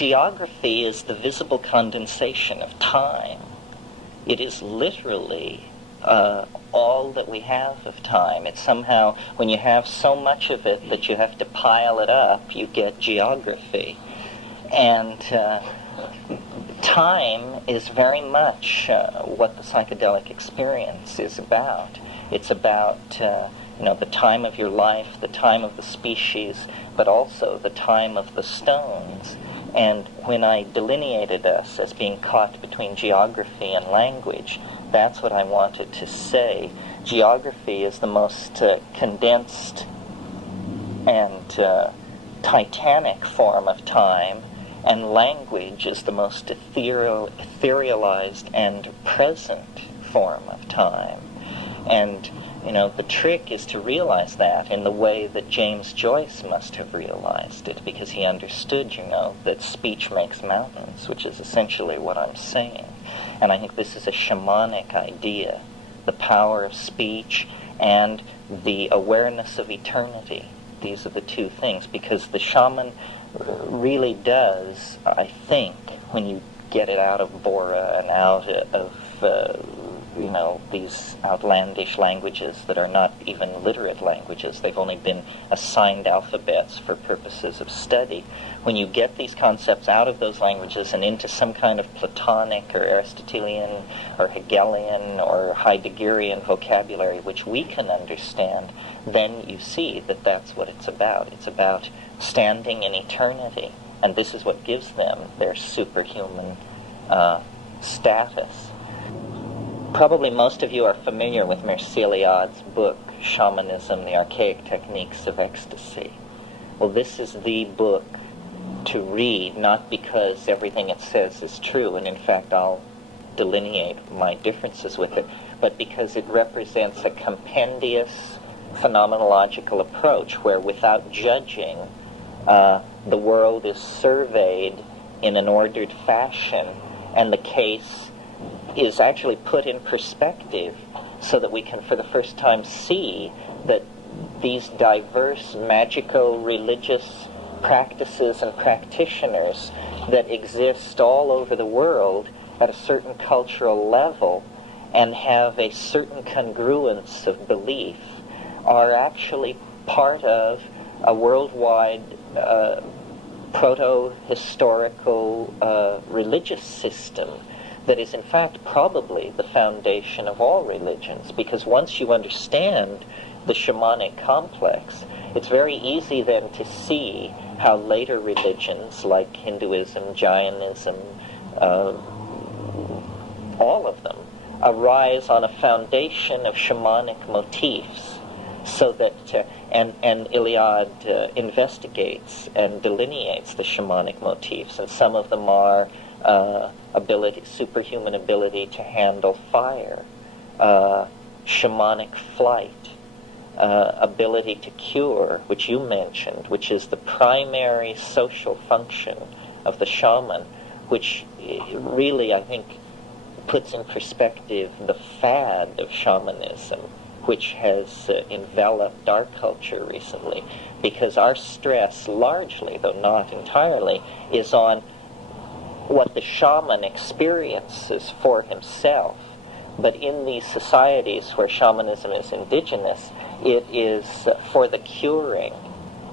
geography is the visible condensation of time. It is literally all that we have of time. It's somehow, when you have so much of it that you have to pile it up, you get geography. And time is very much what the psychedelic experience is about. It's about the time of your life, the time of the species, but also the time of the stones. And when I delineated us as being caught between geography and language, that's what I wanted to say. Geography is the most condensed and titanic form of time, and language is the most etherealized and present form of time. And the trick is to realize that in the way that James Joyce must have realized it, because he understood, that speech makes mountains, which is essentially what I'm saying. And I think this is a shamanic idea, the power of speech and the awareness of eternity. These are the two things, because the shaman really does, I think, when you get it out of Bora and out of these outlandish languages that are not even literate languages. They've only been assigned alphabets for purposes of study. When you get these concepts out of those languages and into some kind of Platonic or Aristotelian or Hegelian or Heideggerian vocabulary, which we can understand, then you see that that's what it's about. It's about standing in eternity. And this is what gives them their superhuman status. Probably most of you are familiar with Mircea book, Shamanism, the Archaic Techniques of Ecstasy. Well, this is the book to read, not because everything it says is true, and in fact I'll delineate my differences with it, but because it represents a compendious phenomenological approach where, without judging, the world is surveyed in an ordered fashion, and the case is actually put in perspective so that we can for the first time see that these diverse magico-religious practices and practitioners that exist all over the world at a certain cultural level and have a certain congruence of belief are actually part of a worldwide proto-historical religious system that is in fact probably the foundation of all religions, because once you understand the shamanic complex, it's very easy then to see how later religions like Hinduism, Jainism, all of them arise on a foundation of shamanic motifs, so that and Iliad investigates and delineates the shamanic motifs, and some of them are superhuman ability to handle fire, shamanic flight, ability to cure, which you mentioned, which is the primary social function of the shaman, which really, I think, puts in perspective the fad of shamanism, which has enveloped our culture recently, because our stress largely, though not entirely, is on what the shaman experiences for himself. But in these societies where shamanism is indigenous, it is for the curing.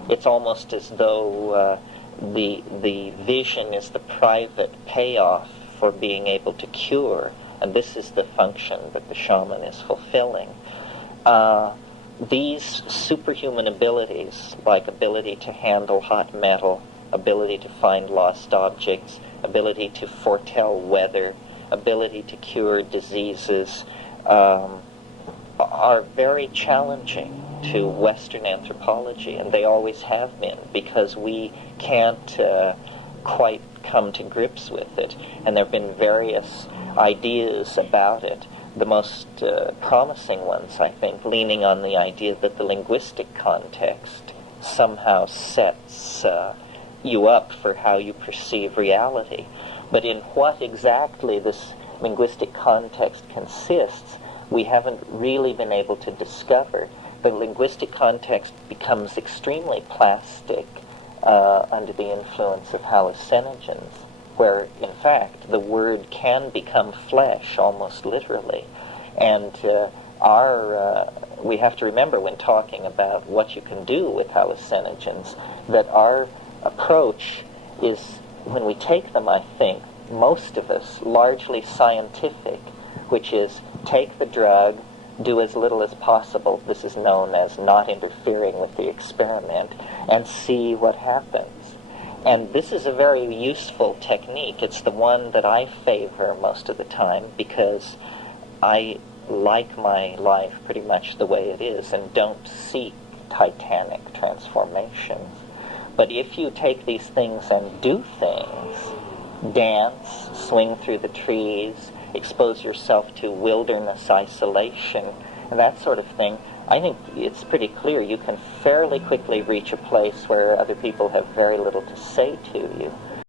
It's almost as though the vision is the private payoff for being able to cure, and this is the function that the shaman is fulfilling. These superhuman abilities, like ability to handle hot metal, ability to find lost objects, ability to foretell weather, ability to cure diseases, are very challenging to Western anthropology, and they always have been, because we can't quite come to grips with it, and there have been various ideas about it. The most promising ones, I think, leaning on the idea that the linguistic context somehow sets you up for how you perceive reality. But in what exactly this linguistic context consists, we haven't really been able to discover. The linguistic context becomes extremely plastic under the influence of hallucinogens, where in fact the word can become flesh almost literally. And we have to remember when talking about what you can do with hallucinogens that our approach is, when we take them, I think, most of us, largely scientific, which is take the drug, do as little as possible. This is known as not interfering with the experiment, and see what happens. And this is a very useful technique. It's the one that I favor most of the time because I like my life pretty much the way it is and don't seek titanic transformations. But if you take these things and do things, dance, swing through the trees, expose yourself to wilderness isolation, and that sort of thing, I think it's pretty clear you can fairly quickly reach a place where other people have very little to say to you.